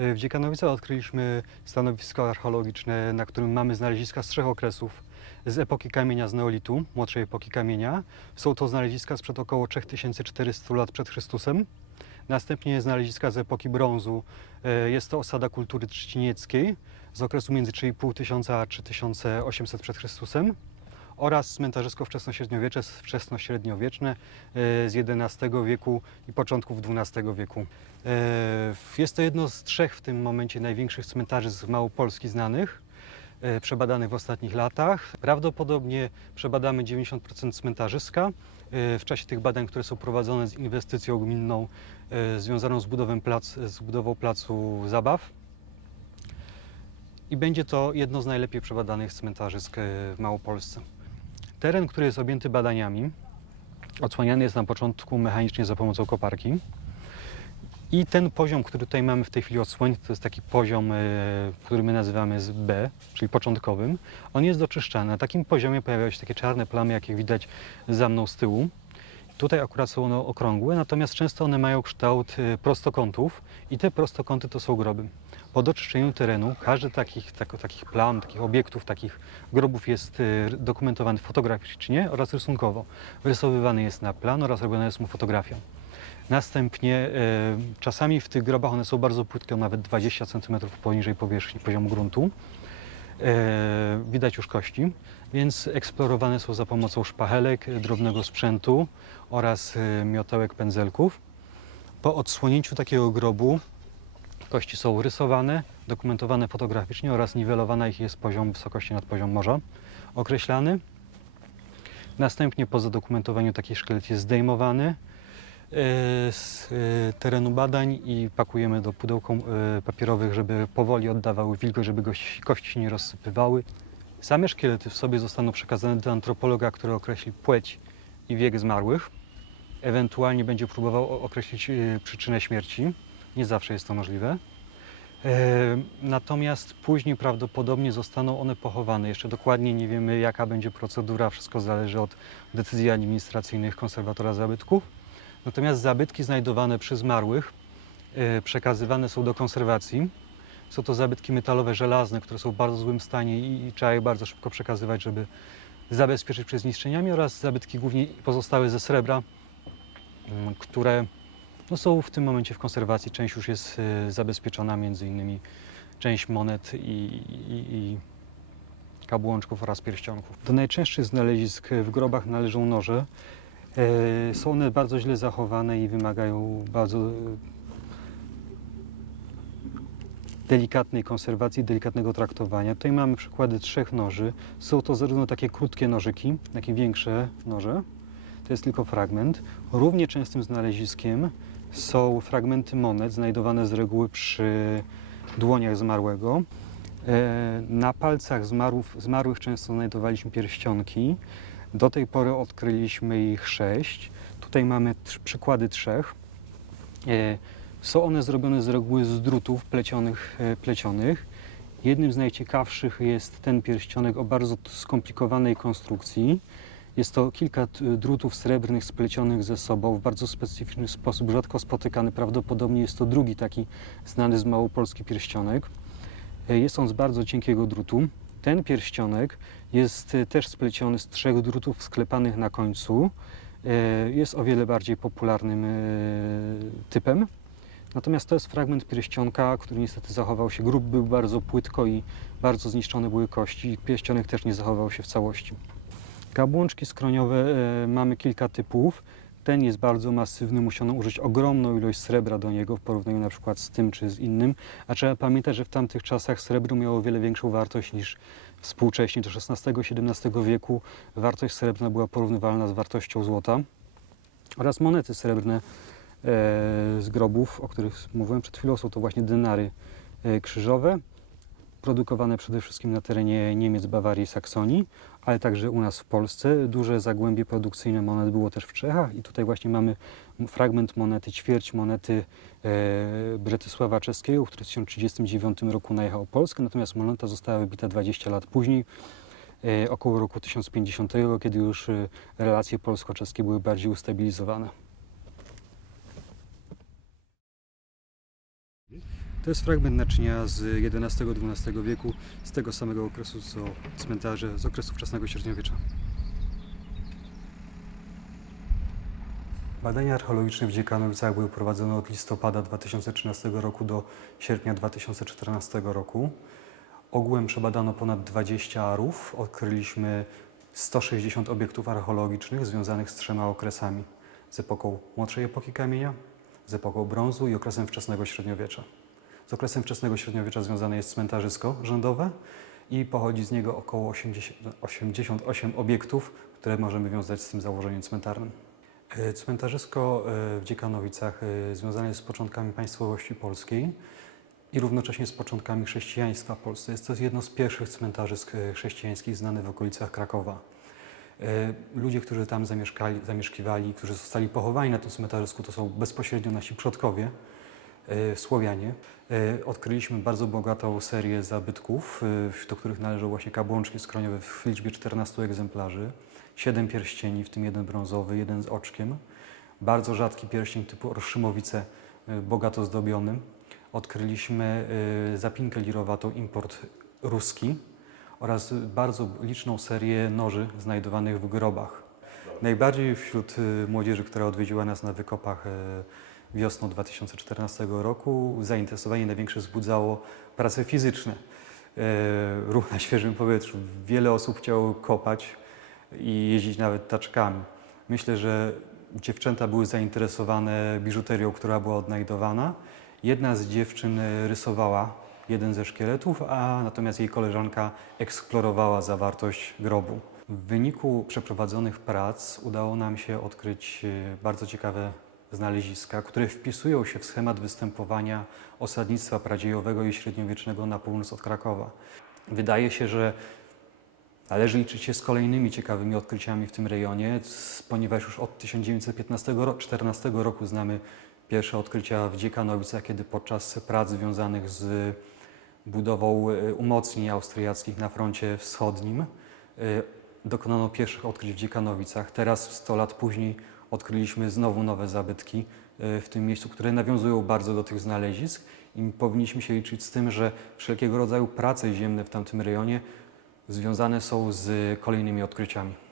E, W Dziekanowicach odkryliśmy stanowisko archeologiczne, na którym mamy znaleziska z trzech okresów. Z epoki kamienia z neolitu, młodszej epoki kamienia. Są to znaleziska sprzed około 3400 lat przed Chrystusem. Następnie znaleziska z epoki brązu. E, Jest to osada kultury trzcinieckiej z okresu między 3,5 tysiąca a 3800 przed Chrystusem oraz cmentarzysko wczesnośredniowiecze, wczesnośredniowieczne e, z XI wieku i początków XII wieku. E, Jest to jedno z trzech w tym momencie największych cmentarzy z Małopolski znanych, e, przebadanych w ostatnich latach. Prawdopodobnie przebadamy 90% cmentarzyska. W czasie tych badań, które są prowadzone z inwestycją gminną związaną z, budową plac, z budową placu zabaw, i będzie to jedno z najlepiej przebadanych cmentarzysk w Małopolsce. Teren, który jest objęty badaniami, odsłaniany jest na początku mechanicznie za pomocą koparki. I ten poziom, który tutaj mamy w tej chwili odsłonięty, to jest taki poziom, e, który my nazywamy z B, czyli początkowym. On jest doczyszczany. Na takim poziomie pojawiają się takie czarne plamy, jakie widać za mną z tyłu. Tutaj akurat są one okrągłe, natomiast często one mają kształt e, prostokątów i te prostokąty to są groby. Po doczyszczeniu terenu każdy takich, tak, takich plam, takich obiektów, takich grobów jest e, dokumentowany fotograficznie oraz rysunkowo. Wyrysowywany jest na plan oraz robiona jest mu fotografia. Następnie e, czasami w tych grobach one są bardzo płytkie, nawet 20 cm poniżej powierzchni poziomu gruntu. E, widać już kości, więc eksplorowane są za pomocą szpachelek, e, drobnego sprzętu oraz e, miotełek, pędzelków. Po odsłonięciu takiego grobu kości są rysowane, dokumentowane fotograficznie oraz niwelowana ich jest poziom wysokości nad poziom morza określany. Następnie po zadokumentowaniu taki szkielet jest zdejmowany z e, terenu badań i pakujemy do pudełką e, papierowych, żeby powoli oddawały wilgoć, żeby kości nie rozsypywały. Same szkielety w sobie zostaną przekazane do antropologa, który określi płeć i wiek zmarłych. Ewentualnie będzie próbował określić e, przyczynę śmierci. Nie zawsze jest to możliwe. E, Natomiast później prawdopodobnie zostaną one pochowane. Jeszcze dokładnie nie wiemy, jaka będzie procedura. Wszystko zależy od decyzji administracyjnych konserwatora zabytków. Natomiast zabytki znajdowane przy zmarłych e, przekazywane są do konserwacji. Są to zabytki metalowe, żelazne, które są w bardzo złym stanie i, trzeba je bardzo szybko przekazywać, żeby zabezpieczyć przed zniszczeniami oraz zabytki głównie pozostałe ze srebra, które no, są w tym momencie w konserwacji. Część już jest e, zabezpieczona, między innymi część monet i, i, i kabłączków oraz pierścionków. Do najczęstszych znalezisk w grobach należą noże. E, Są one bardzo źle zachowane i wymagają bardzo e, delikatnej konserwacji, delikatnego traktowania. Tutaj mamy przykłady trzech noży. Są to zarówno takie krótkie nożyki, jak i większe noże. To jest tylko fragment. Równie częstym znaleziskiem są fragmenty monet znajdowane z reguły przy dłoniach zmarłego. E, Na palcach zmarłów, zmarłych często znajdowaliśmy pierścionki. Do tej pory odkryliśmy ich sześć. Tutaj mamy przykłady trzech. E, Są one zrobione z reguły z drutów plecionych. e, plecionych. Jednym z najciekawszych jest ten pierścionek o bardzo skomplikowanej konstrukcji. Jest to kilka drutów srebrnych splecionych ze sobą w bardzo specyficzny sposób, rzadko spotykany. Prawdopodobnie jest to drugi taki znany z Małopolski pierścionek. E, Jest on z bardzo cienkiego drutu. Ten pierścionek jest e, też spleciony z trzech drutów sklepanych na końcu. E, Jest o wiele bardziej popularnym e, typem. Natomiast to jest fragment pierścionka, który niestety zachował się. Grób był bardzo płytko i bardzo zniszczone były kości. Pierścionek też nie zachował się w całości. Kabłączki skroniowe mamy kilka typów. Ten jest bardzo masywny, musiano użyć ogromną ilość srebra do niego w porównaniu na przykład z tym czy z innym. A trzeba pamiętać, że w tamtych czasach srebro miało o wiele większą wartość niż współcześnie. Do XVI-XVII wieku wartość srebrna była porównywalna z wartością złota. Oraz monety srebrne e, z grobów, o których mówiłem przed chwilą, są to właśnie denary e, krzyżowe produkowane przede wszystkim na terenie Niemiec, Bawarii, Saksonii, ale także u nas w Polsce. Duże zagłębie produkcyjne monet było też w Czechach i tutaj właśnie mamy fragment monety, ćwierć monety e, Bretysława Czeskiego, który w 1039 roku najechał Polskę, natomiast moneta została wybita 20 lat później, e, około roku 1050, kiedy już e, relacje polsko-czeskie były bardziej ustabilizowane. To jest fragment naczynia z XI-XII wieku, z tego samego okresu co cmentarze z okresu wczesnego średniowiecza. Badania archeologiczne w Dziekanowicach były prowadzone od listopada 2013 roku do sierpnia 2014 roku. Ogółem przebadano ponad 20 arów. Odkryliśmy 160 obiektów archeologicznych związanych z trzema okresami. Z epoką młodszej epoki kamienia, z epoką brązu i okresem wczesnego średniowiecza. Z okresem wczesnego średniowiecza związane jest cmentarzysko rzędowe i pochodzi z niego około 80, 88 obiektów, które możemy wiązać z tym założeniem cmentarnym. E, Cmentarzysko e, w Dziekanowicach e, związane jest z początkami państwowości polskiej i równocześnie z początkami chrześcijaństwa w Polsce. Jest to jedno z pierwszych cmentarzysk chrześcijańskich znanych w okolicach Krakowa. Ludzie, którzy tam zamieszkali, zamieszkiwali, którzy zostali pochowani na tym cmentarzysku, to są bezpośrednio nasi przodkowie, Słowianie. E, Odkryliśmy bardzo bogatą serię zabytków, e, do których należą właśnie kabłączki skroniowe w liczbie 14 egzemplarzy, siedem pierścieni, w tym jeden brązowy, jeden z oczkiem, bardzo rzadki pierścień typu Orszymowice, e, bogato zdobiony. Odkryliśmy e, zapinkę lirowatą, import ruski oraz bardzo liczną serię noży znajdowanych w grobach. Najbardziej wśród młodzieży, która odwiedziła nas na wykopach wiosną 2014 roku, zainteresowanie największe wzbudzało prace fizyczne, y, ruch na świeżym powietrzu. Wiele osób chciało kopać i jeździć nawet taczkami. Myślę, że dziewczęta były zainteresowane biżuterią, która była odnajdowana. Jedna z dziewczyn rysowała jeden ze szkieletów, a natomiast jej koleżanka eksplorowała zawartość grobu. W wyniku przeprowadzonych prac udało nam się odkryć e, bardzo ciekawe znaleziska, które wpisują się w schemat występowania osadnictwa pradziejowego i średniowiecznego na północ od Krakowa. Wydaje się, że należy liczyć się z kolejnymi ciekawymi odkryciami w tym rejonie, ponieważ już od 1914 roku znamy pierwsze odkrycia w Dziekanowicach, kiedy podczas prac związanych z budową e, umocnień austriackich na froncie wschodnim e, dokonano pierwszych odkryć w Dziekanowicach. Teraz, 100 lat później, odkryliśmy znowu nowe zabytki e, w tym miejscu, które nawiązują bardzo do tych znalezisk i powinniśmy się liczyć z tym, że wszelkiego rodzaju prace ziemne w tamtym rejonie związane są z kolejnymi odkryciami.